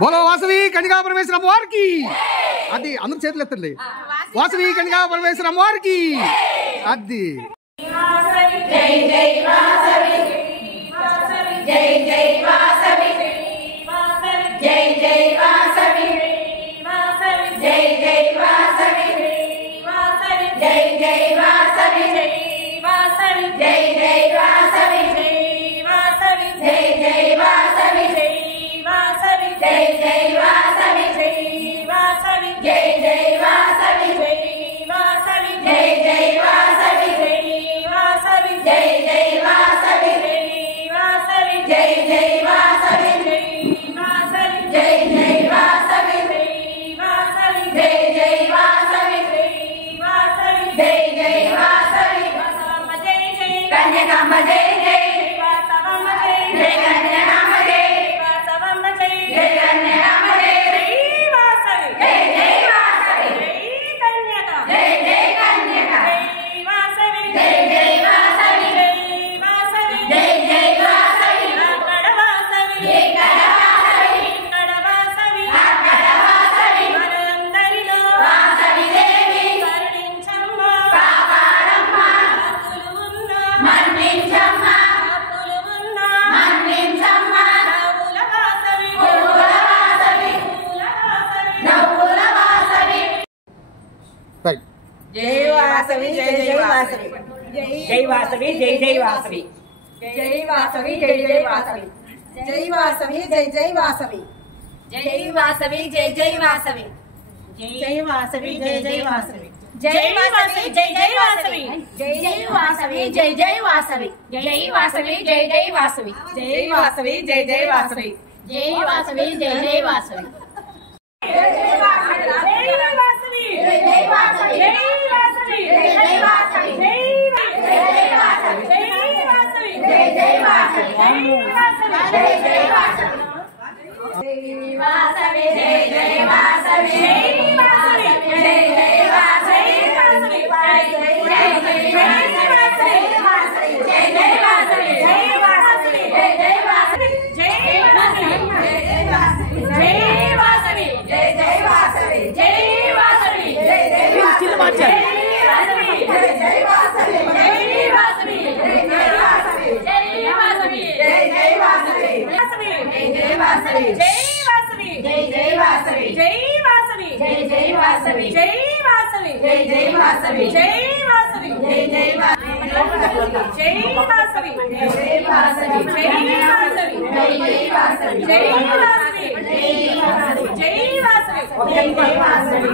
బోలో వాసవి కన్యకా పరమేశ్వరమ్మ వారికి. అది అందరూ చేతులు ఎత్తండి. వాసవి కన్యకా పరమేశ్వరమ్మ వారికి. అది జై జై వాసవి జై జై వాసవి జై జై వాసవి జై జై వాసవి జై జై వాసవి జై జై వాసవి జై జై వాసవి జై జై వాసవి జై జై వాసవి జై జై వాసవి జై జై వాసవి జై జై వాసవి జై జై వాసవి జై జై వాసవి జై జై వాసవి కన్యకాంబ జై జై జై కన్యకాంబ జై జై కన్యకాంబ జై జై జై వాసవి జై జై కన్యక జై జై వాసవి జై జై వాసవి జై కడవాసవి అక్కడవాసవి వాసవి దేవి కాపాడమ్మ మన్నించమ్మ మన్నించమ్మ పువ్వుల వాసవి నవ్వుల వాసవి. రైట్. జై వాసవి జై జై వాసవి జై వాసవి జై జై వాసవి జై వాసవి జై జై వాసవి జై వాసవి జై జై వాసవి జై వాసవి జై జై వాసవి జై వాసవి జై జై వాసవి జై వాసవి జై జై వాసవి జై వాసవి జై జై వాసవి జై వాసవి జై జై వాసవి జై వాసవి జై జై వాసవి జై వాసవి జై జై వాసవి జై వాసవి